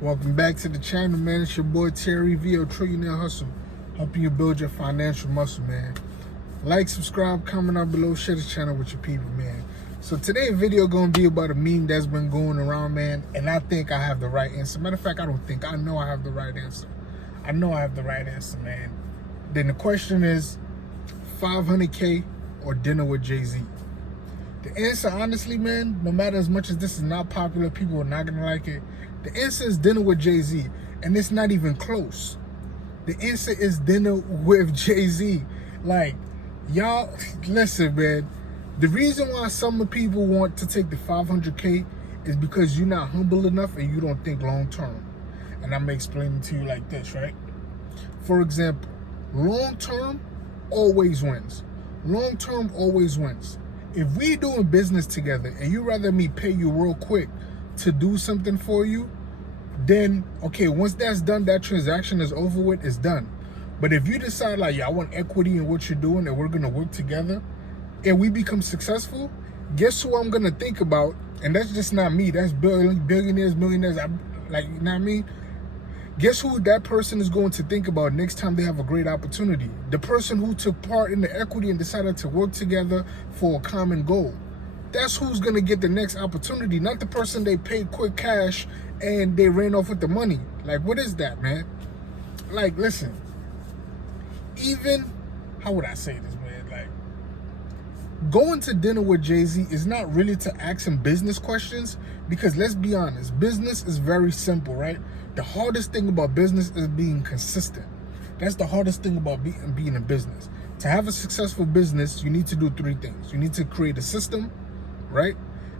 Welcome back to the channel, man. It's your boy Terry V, Trillionaire Hustle, helping you build your financial muscle, man. Like, subscribe, comment down below, share the channel with your people, man. So today's video gonna be about a meme that's been going around, man, and I think I have the right answer. Matter of fact, I don't think, I know I have the right answer. I know I have the right answer, man. Then the question is, 500K or dinner with JayZ? The answer, honestly, man, no matter as much as this is not popular, people are not gonna like it. The answer is dinner with JayZ, and it's not even close. The answer is dinner with JayZ. Like, y'all, listen, man. The reason why some people want to take the 500K is because you're not humble enough and you don't think long term. And I'm gonna explain it to you like this, right? For example, long term always wins. Long term always wins. If we doing business together and you rather me pay you real quick to do something for you, then okay, once that's done, that transaction is over with, it's done. But if you decide like, yeah, I want equity in what you're doing and we're gonna work together and we become successful, guess who I'm gonna think about? And that's just not me, that's billionaires, millionaires, like, you know what I mean? Guess who that person is going to think about next time they have a great opportunity? The person who took part in the equity and decided to work together for a common goal. That's who's going to get the next opportunity, not the person they paid quick cash and they ran off with the money. Like, what is that, man? Like, listen, even, how would I say this, man? Like, going to dinner with JayZ is not really to ask him business questions, because let's be honest, business is very simple, right? The hardest thing about business is being consistent. That's the hardest thing about being in business. To have a successful business, you need to do three things. You need to create a system, right?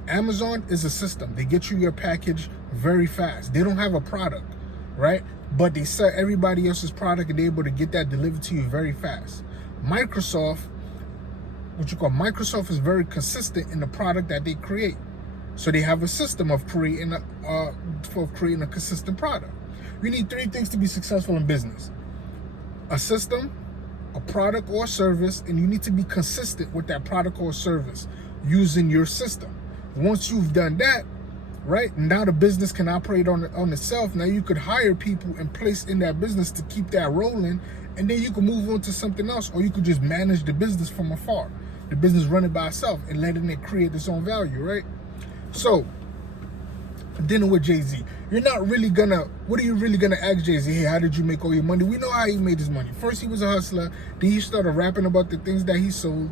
Amazon is a system. They get you your package very fast. They don't have a product, right? But they sell everybody else's product and they're able to get that delivered to you very fast. Microsoft is very consistent in the product that they create. So they have a system of creating a consistent product. You need three things to be successful in business: a system, a product or service, and you need to be consistent with that product or service using your system. Once you've done that, right, now the business can operate on itself. Now you could hire people and place in that business to keep that rolling, and then you can move on to something else, or you could just manage the business from afar. The business running by itself and letting it create its own value, right? So, dinner with JayZ. You're not really gonna, what are you really gonna ask JayZ? Hey, how did you make all your money? We know how he made his money. First, he was a hustler. Then he started rapping about the things that he sold,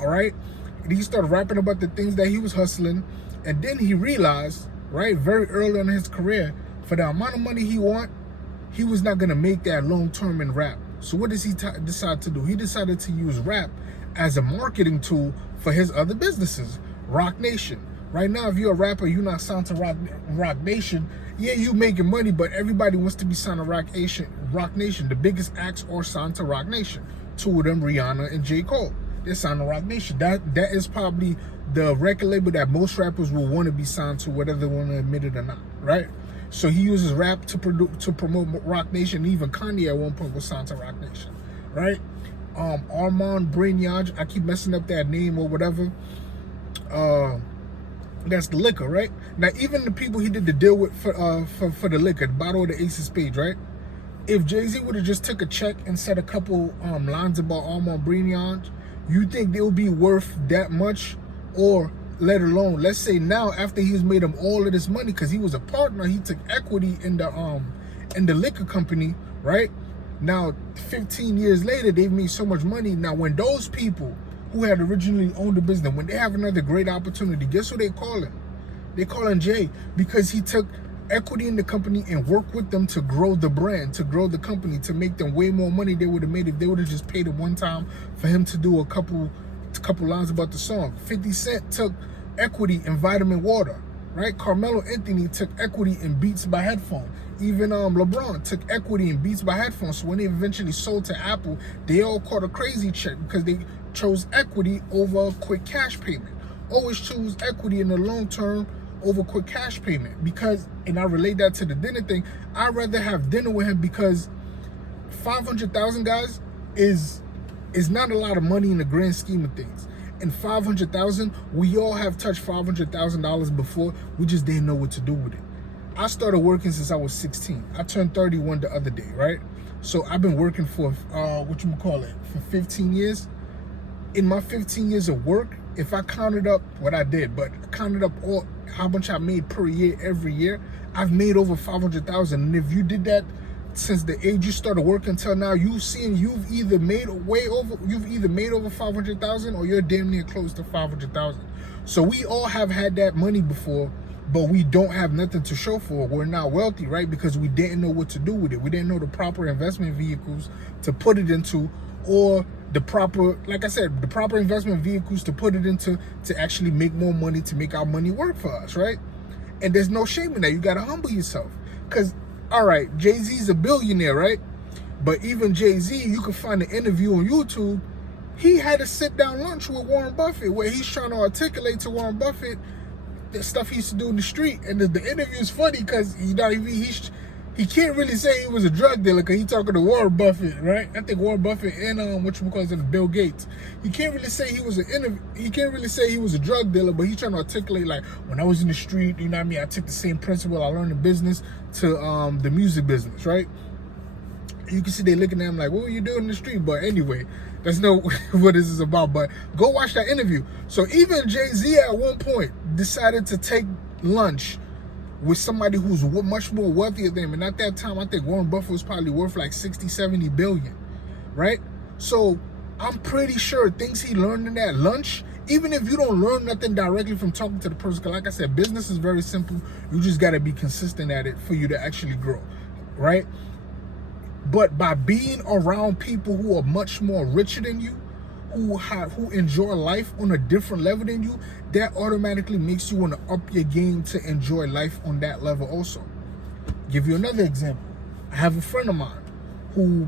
all right? And he started rapping about the things that he was hustling. And then he realized, right, very early in his career, for the amount of money he want, he was not gonna make that long term in rap. So what does he decide to do? He decided to use rap as a marketing tool for his other businesses, Roc Nation. Right now, if you're a rapper, you're not signed to Roc Nation. Yeah, you making money, but everybody wants to be signed to Roc Nation. The biggest acts are signed to Roc Nation. Two of them, Rihanna and J. Cole. They're signed to Roc Nation. That is probably the record label that most rappers will want to be signed to, whether they want to admit it or not, right? So he uses rap to promote Roc Nation. Even Kanye at one point was signed to Roc Nation, right? Armand Brignon, I keep messing up that name or whatever. That's the liquor, right? Now, even the people he did the deal with for the liquor, the bottle of the Ace of Spades, right? If JayZ would have just took a check and said a couple lines about Armand Brignon, you think they would be worth that much? Or let alone, let's say now after he's made him all of this money, because he was a partner, he took equity in the liquor company, right? Now, 15 years later, they've made so much money. Now, when those people who had originally owned the business, when they have another great opportunity, guess who they calling? They calling Jay, because he took equity in the company and worked with them to grow the brand, to grow the company, to make them way more money they would have made if they would have just paid him one time for him to do a couple lines about the song. 50 Cent took equity in Vitamin Water, right? Carmelo Anthony took equity in Beats by Headphone. Even LeBron took equity in Beats by Headphone. So when they eventually sold to Apple, they all caught a crazy check because they chose equity over quick cash payment. Always choose equity in the long term over quick cash payment, because, and I relate that to the dinner thing, I'd rather have dinner with him, because 500,000, guys, is not a lot of money in the grand scheme of things. And 500,000, we all have touched $500,000 before, we just didn't know what to do with it. I started working since I was 16. I turned 31 the other day, right? So I've been working for, for 15 years. In my 15 years of work, if I counted up what I did, but counted up all how much I made per year, every year, I've made over 500,000. And if you did that since the age you started working until now, you've either made over 500,000 or you're damn near close to 500,000. So we all have had that money before, but we don't have nothing to show for it. We're not wealthy, right? Because we didn't know what to do with it. We didn't know the proper investment vehicles to put it into, or the proper, like I said, the proper investment vehicles to put it into to actually make more money, to make our money work for us, right? And there's no shame in that. You got to humble yourself. Because, all right, JayZ's a billionaire, right? But even JayZ, you can find an interview on YouTube. He had a sit-down lunch with Warren Buffett where he's trying to articulate to Warren Buffett the stuff he used to do in the street. And the interview is funny because he can't really say he was a drug dealer because he's talking to Warren Buffett, right? I think Warren Buffett and Bill Gates. He can't really say he was a drug dealer, but he's trying to articulate, like, when I was in the street, you know what I mean, I took the same principle I learned in business to the music business, right? You can see they looking at him like, what were you doing in the street? But anyway, that's not what this is about. But go watch that interview. So even JayZ at one point decided to take lunch with somebody who's much more wealthier than him. And at that time, I think Warren Buffett was probably worth like 60, 70 billion, right? So I'm pretty sure things he learned in that lunch, even if you don't learn nothing directly from talking to the person, because like I said, business is very simple. You just got to be consistent at it for you to actually grow, right? But by being around people who are much more richer than you, who enjoy life on a different level than you, that automatically makes you want to up your game to enjoy life on that level also. Give you another example. I have a friend of mine who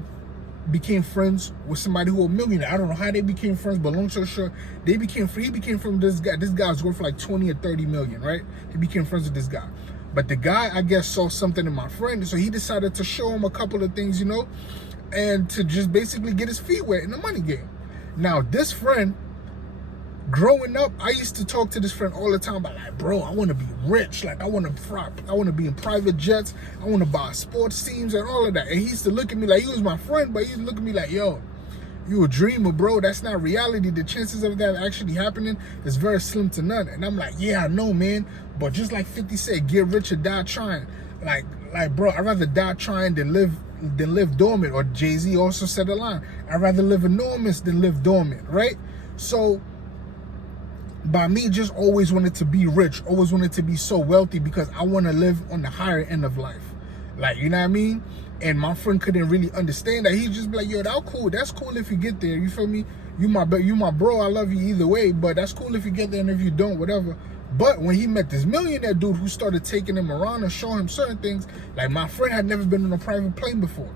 became friends with somebody who was a millionaire. I don't know how they became friends, but long story short, he became friends with this guy. This guy's worth like 20 or 30 million, right? He became friends with this guy. But the guy, I guess, saw something in my friend, so he decided to show him a couple of things, you know, and to just basically get his feet wet in the money game. Now, this friend, growing up, I used to talk to this friend all the time about, like, bro, I want to be rich. Like, I want to be in private jets. I want to buy sports teams and all of that. And he used to look at me like, he was my friend, but he used to look at me like, yo, you a dreamer, bro. That's not reality. The chances of that actually happening is very slim to none. And I'm like, yeah, I know, man. But just like 50 said, get rich or die trying. Like, bro, I'd rather die trying than live dormant. Or JayZ also said a line, I'd rather live enormous than live dormant, right? So by me just always wanted to be rich, always wanted to be so wealthy because I want to live on the higher end of life. Like, you know what I mean? And my friend couldn't really understand that. He'd just be like, yo, that's cool if you get there. You feel me? You my bro. I love you either way, but that's cool if you get there, and if you don't, whatever. But when he met this millionaire dude who started taking him around and showing him certain things, like, my friend had never been on a private plane before.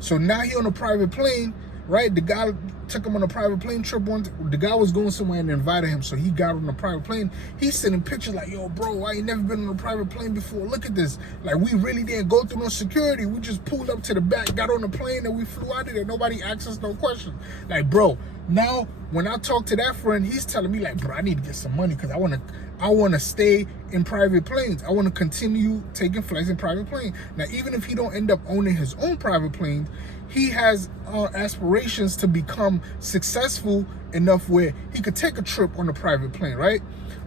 So now he on a private plane, right? The guy took him on a private plane trip once. The guy was going somewhere and invited him, so he got on a private plane. He's sending pictures like, yo, bro, I ain't never been on a private plane before. Look at this. Like, we really didn't go through no security. We just pulled up to the back, got on the plane, and we flew out of there. Nobody asked us no questions. Like, bro, now when I talk to that friend, he's telling me like, bro, I need to get some money because I want to stay in private planes. I want to continue taking flights in private plane. Now, even if he don't end up owning his own private plane, he has aspirations to become successful enough where he could take a trip on a private plane, right?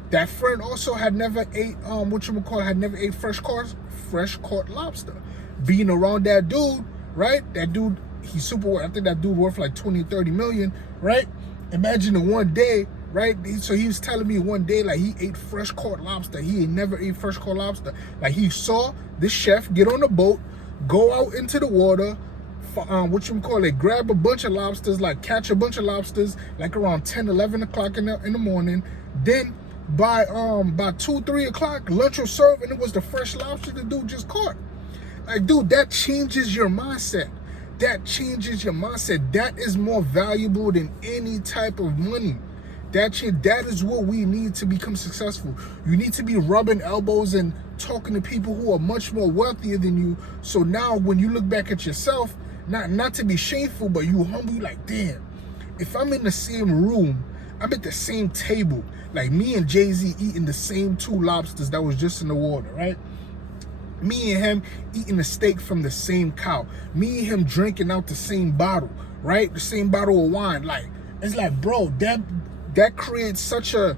That friend also had never ate fresh caught lobster. Being around that dude, right? That dude, he's super. I think that dude worth like 20, 30 million, right? Imagine in one day, right? So he was telling me one day, like, he ate fresh caught lobster. He ain't never ate fresh caught lobster. Like, he saw this chef get on the boat, go out into the water, grab a bunch of lobsters, like catch a bunch of lobsters, like around 10, 11 o'clock in the morning. Then by 2, 3 o'clock, lunch was served, and it was the fresh lobster the dude just caught. Like, dude, that changes your mindset. That changes your mindset. That is more valuable than any type of money. That is what we need to become successful. You need to be rubbing elbows and talking to people who are much more wealthier than you. So now when you look back at yourself, not to be shameful, but you humble, you like, damn, if I'm in the same room, I'm at the same table, like me and JayZ eating the same 2 lobsters that was just in the water, right? Me and him eating a steak from the same cow. Me and him drinking out the same bottle, right? The same bottle of wine. Like, it's like, bro, that creates such an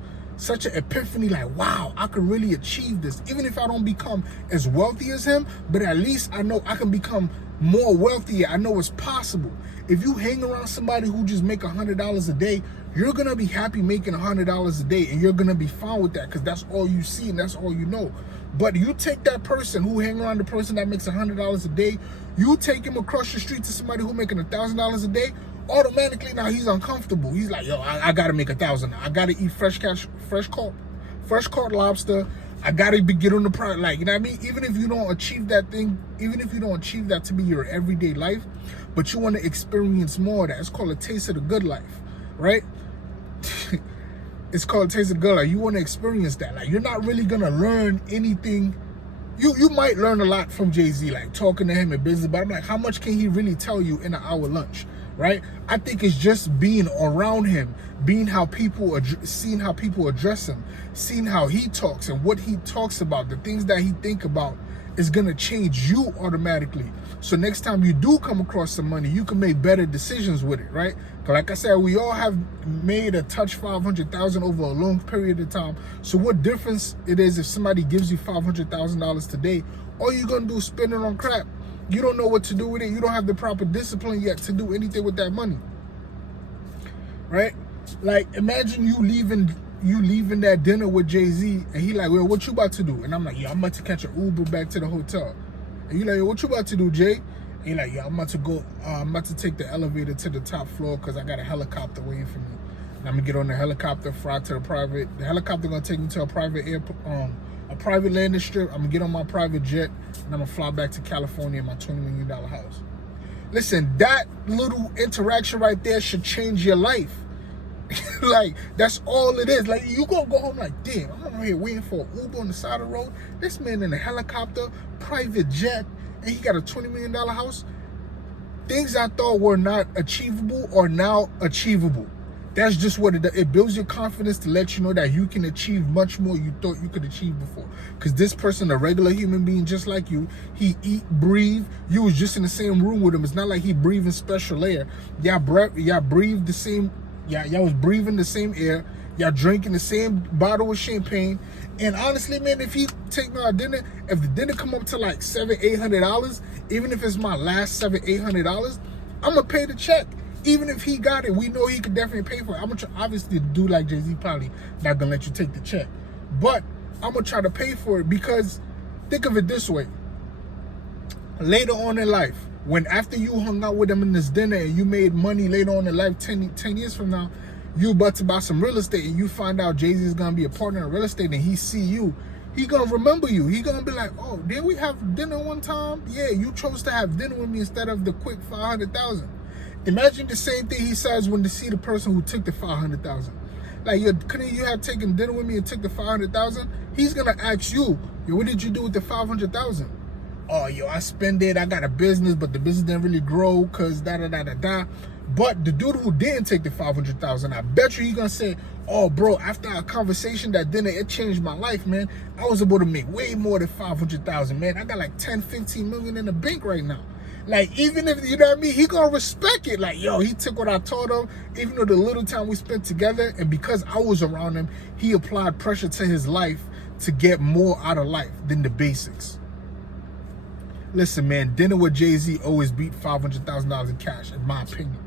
epiphany. Like, wow, I could really achieve this. Even if I don't become as wealthy as him, but at least I know I can become more wealthier. I know it's possible. If you hang around somebody who just make $100 a day, you're gonna be happy making $100 a day, and you're gonna be fine with that because that's all you see and that's all you know. But you take that person who hang around the person that makes $100 a day, you take him across the street to somebody who making $1,000 a day, automatically now he's uncomfortable. He's like, yo, I gotta make 1,000. I gotta eat fresh caught lobster. I gotta get on the product. Like, you know what I mean? Even if you don't achieve that thing, even if you don't achieve that to be your everyday life, but you want to experience more of that. It's called a taste of the good life, right? It's called a taste of the good life. You want to experience that. Like, you're not really gonna learn anything. You might learn a lot from JayZ, like talking to him in business, but I'm like, how much can he really tell you in an hour lunch, right? I think it's just being around him, seeing how people address him, seeing how he talks and what he talks about, the things that he think about is gonna change you automatically. So next time you do come across some money, you can make better decisions with it, right? Because like I said, we all have made a touch 500,000 over a long period of time. So what difference it is if somebody gives you $500,000 today, all you're gonna do is spend it on crap. You don't know what to do with it. You don't have the proper discipline yet to do anything with that money, right? Like, imagine you leaving that dinner with JayZ, and he like, well, what you about to do? And I'm like, yeah, I'm about to catch an Uber back to the hotel. And he like, what you about to do, Jay? And he like, yeah, I'm about to take the elevator to the top floor because I got a helicopter waiting for me. And I'm gonna get on the helicopter, fly to the helicopter gonna take me to a private airport, a private landing strip. I'm gonna get on my private jet, and I'm gonna fly back to California in my $20 million house. Listen, that little interaction right there should change your life. Like, that's all it is. Like, you gonna go home like, damn, I'm over here waiting for an Uber on the side of the road. This man in a helicopter, private jet, and he got a $20 million house. Things I thought were not achievable are now achievable. That's just what it does. It builds your confidence to let you know that you can achieve much more you thought you could achieve before. Because this person, a regular human being just like you, he eat, breathe. You was just in the same room with him. It's not like he breathing special air. Y'all breathe the same. Y'all was breathing the same air. Y'all drinking the same bottle of champagne. And honestly, man, if he take me out dinner, if the dinner come up to like $700-800, even if it's my last $700-800, I'm gonna pay the check. Even if he got it, we know he could definitely pay for it. I'm gonna try, obviously, do like JayZ, probably not gonna let you take the check, but I'm gonna try to pay for it because think of it this way. Later on in life, when after you hung out with him in this dinner and you made money later on in life, 10 years from now, you about to buy some real estate and you find out JayZ is gonna be a partner in real estate and he see you, he gonna remember you. He gonna be like, oh, did we have dinner one time? Yeah, you chose to have dinner with me instead of the quick 500,000. Imagine the same thing he says when they see the person who took the 500,000. Like, yo, couldn't you have taken dinner with me and took the 500,000? He's gonna ask you, yo, what did you do with the 500,000? Oh, yo, I spend it. I got a business, but the business didn't really grow because da-da-da-da-da. But the dude who didn't take the 500,000, I bet you he's going to say, oh, bro, after our conversation that dinner, it changed my life, man. I was able to make way more than 500,000, man. I got like 10, 15 million in the bank right now. Like, even if, you know what I mean, he going to respect it. Like, yo, he took what I told him, even though the little time we spent together, and because I was around him, he applied pressure to his life to get more out of life than the basics. Listen, man, dinner with JayZ always beat $500,000 in cash, in my opinion.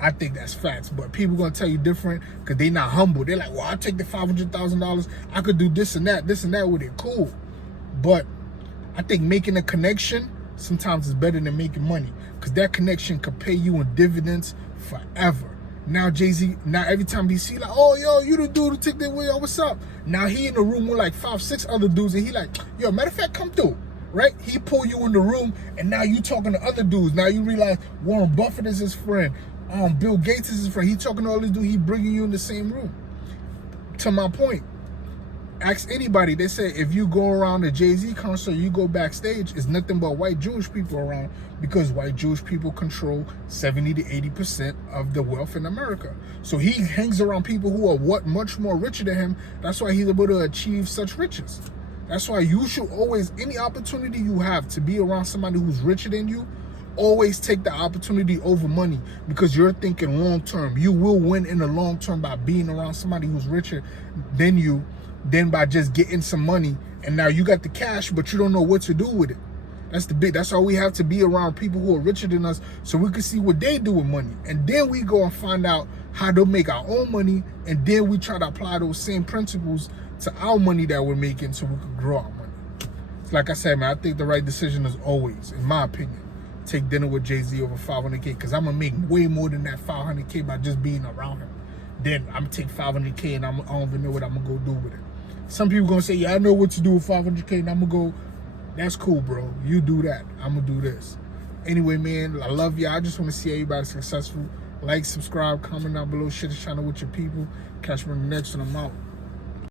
I think that's facts, but people gonna tell you different because they not humble. They're like, well, I'll take the $500,000. I could do this and that with it. Cool. But I think making a connection sometimes is better than making money because that connection could pay you in dividends forever. Now JayZ, now every time he see like, oh, yo, you the dude who took that way, yo, what's up? Now he in the room with like 5, 6 other dudes and he like, yo, matter of fact, come through. Right? He pull you in the room and now you talking to other dudes. Now you realize Warren Buffett is his friend. Bill Gates is his friend. He talking to all these dudes. He bringing you in the same room. To my point, ask anybody. They say if you go around a JayZ concert, you go backstage, it's nothing but white Jewish people around because white Jewish people control 70 to 80% of the wealth in America. So he hangs around people who are much more richer than him. That's why he's able to achieve such riches. That's why you should always, any opportunity you have to be around somebody who's richer than you, always take the opportunity over money, because you're thinking long term. You will win in the long term by being around somebody who's richer than you, than by just getting some money and now you got the cash but you don't know what to do with it. That's why we have to be around people who are richer than us, so we can see what they do with money, and then we go and find out how to make our own money, and then we try to apply those same principles to our money that we're making so we can grow our money. Like I said, man, I think the right decision is always, in my opinion, take dinner with JayZ over 500K, because I'm going to make way more than that 500K by just being around him. Then I'm going to take 500K and I don't even know what I'm going to go do with it. Some people going to say, yeah, I know what to do with 500K, and I'm going to go, that's cool, bro. You do that. I'm going to do this. Anyway, man, I love you. I just want to see everybody successful. Like, subscribe, comment down below, share the channel with your people. Catch me on the next one. I'm out.